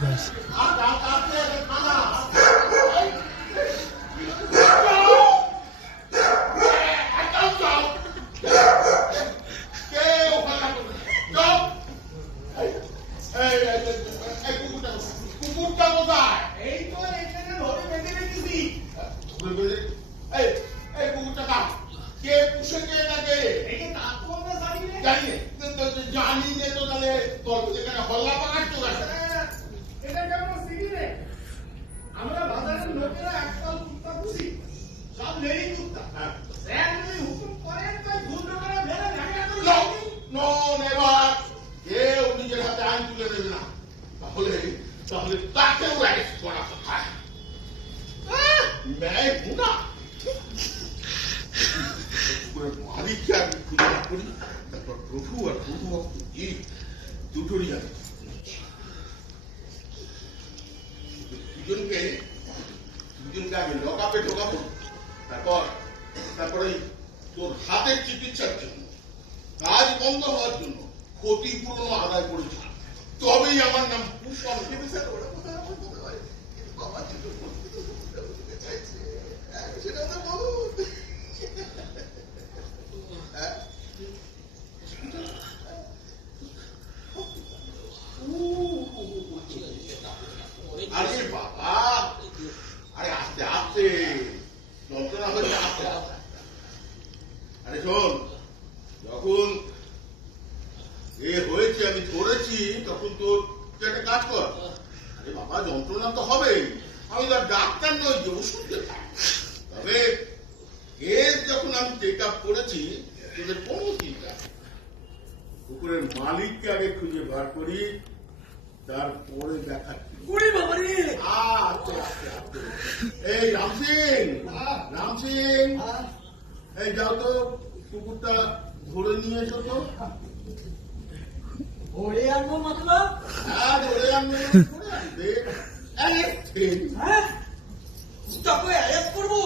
কুকুরটা কোথায়? এই তো এখানে ধরে বেঁধে রেখেছি। এই কুকুরটা কার? কে পুষেছে এটাকে? জানি নে তো, তাহলে তোর এখানে হল্লা পাকাচ্ছ কেন? এটা কেমন সিঁড়ি রে? আমরা বাজারের লোকেরা একদল কুত্তা পুষি, সব লেডি কুত্তা। স্যার যদি হুকুম করেন তো ঘুরতে করে মেরে ঝাঁকা করে নো নো নেভার। কেউ নিজের হাতে আইন তুলে নেবে না, তাহলে তাহলে তাকেও অ্যারেস্ট করা কোথায়? ন্যায় গুণা মালিককে আমি খুঁজে না করি, তারপর প্রভু আর প্রভু জীব দুটোরই আমি দুজনকে আমি লকআপে ঢোকাবো, তারপরে তোর হাতের চিকিৎসার জন্য, কাজ বন্ধ হওয়ার জন্য ক্ষতিপূরণ আদায় করেছি, তবেই আমার নাম পুষ্পন। সেটা তো বলুন। আরে বাবা, আরে আস্তে আস্তে, যন্ত্রণা হচ্ছে আস্তে আস্তে। আরে শোন, যখন এ হয়েছে আমি ধরেছি, তখন তোর একটা কাজ কর। আরে বাবা, যন্ত্রণা তো হবেই, আমি তো ডাক্তার নই যে ওষুধ দেব। তবে কেস যখন আমি টেক আপ করেছি, তোদের কোনো চিন্তা, কুকুরের মালিককে আগে খুঁজে বার করি, তারপরে দেখাচ্ছি। এই রাম সিং, এই যাও তো, কুকুরটা ধরে নিয়ে এসো তো। ধরে আনবো মতলব? হ্যাঁ, ধরে আনবে। হ্যাঁ, তোকে অ্যারেস্ট করবো?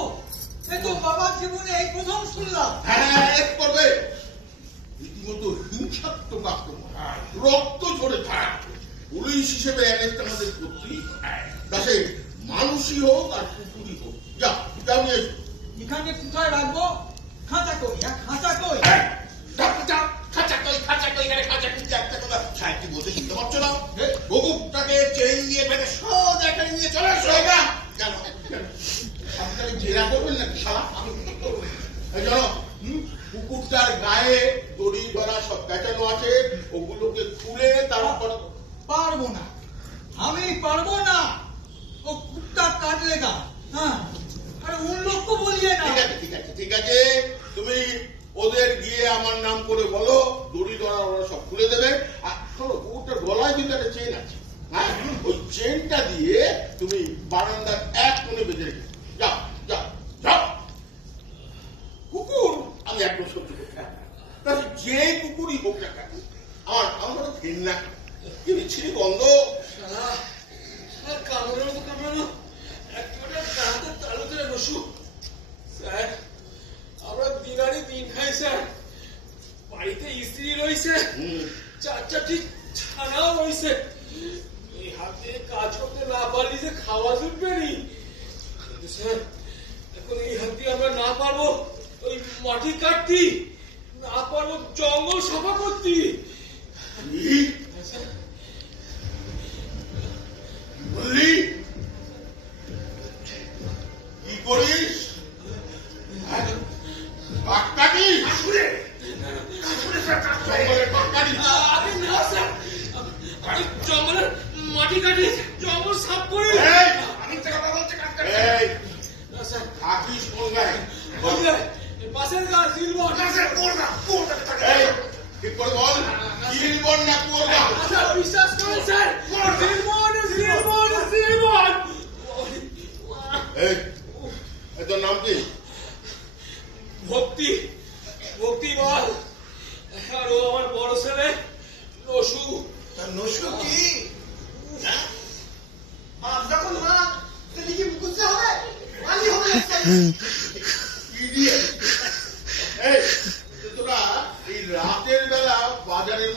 এ তো বাবার জীবনে এই প্রথম শুনলাম। হ্যাঁ, অ্যারেস্ট করবে। রীতিমতো হিংসাত্মক আক্রমণ, রক্ত ঝরে থাক। পুলিশ হিসেবে অ্যারেস্ট আমাদের করতেই হয়, তা সে মানুষই হোক আর কুকুরই হোক। যা যা নিয়ে এসো। এখানে কোথায় রাখবো? খাঁচা কই, খাঁচা কই। কুকুরটাকে চেইন দিয়ে বেঁধে সোজা এখানে নিয়ে চলে আসো। আপনারা জেরা করবেন নাকি শালা? কুকুরটার গায়ে দড়ি ধরা সব পেঁচানো আছে, ওগুলোকে খুলে তারপর। পারবো না, আমি পারবো না। ও কুত্তা কাটলে গা। হ্যাঁ, আরে উন লোক বলিয়ে না। ঠিক আছে, তুমি ওদের গিয়ে আমার নাম করে বলো, দড়ি ধরা ওরা সব খুলে দেবে। আর শোনো, কুকুরটার গলায় কিন্তু একটা চেন আছে, হ্যাঁ, ওই চেনটা দিয়ে তুমি বারান্দার এক কোণে বেঁধে রেখে যাও যাও যাও। কুকুর আমি একদম সহ্য করতে পারি না, যে কুকুরই হোক না কেন, আমার ঘৃণা, কি বিচ্ছিরি গন্ধ। কামড়ানো তো কামড়ানো, একেবারে দাঁতে তালুতে বসু। স্যার, আমরা দিনারি দিন খাই স্যার। বাড়িতে স্ত্রী রয়েছে, চারটি ছানাও রয়েছে। এই হাতে কাজ করতে না পারলি যে খাওয়া জুটবে নি। কিন্তু স্যার, এখন এই হাত দিয়ে আমরা না পারবো ওই মাটি কাটতি, না পারবো জঙ্গল সাফা করতি। বললি কি করিস? জঙ্গলের মাটি কাটি, জঙ্গল সাফ করি। পাশের গাছ সিলবন। ঠিক করে বল, সিলবন না কুয়োর? বিশ্বাস করেন স্যার, তোর নাম কি? ভক্তি, ভক্তি বল। আর ও আমার বড় ছেলে নসু। নসু কি? যখন মা কি বুঝতে হবে, মালি হবে। তোরা এই রাতের বেলা বাজারের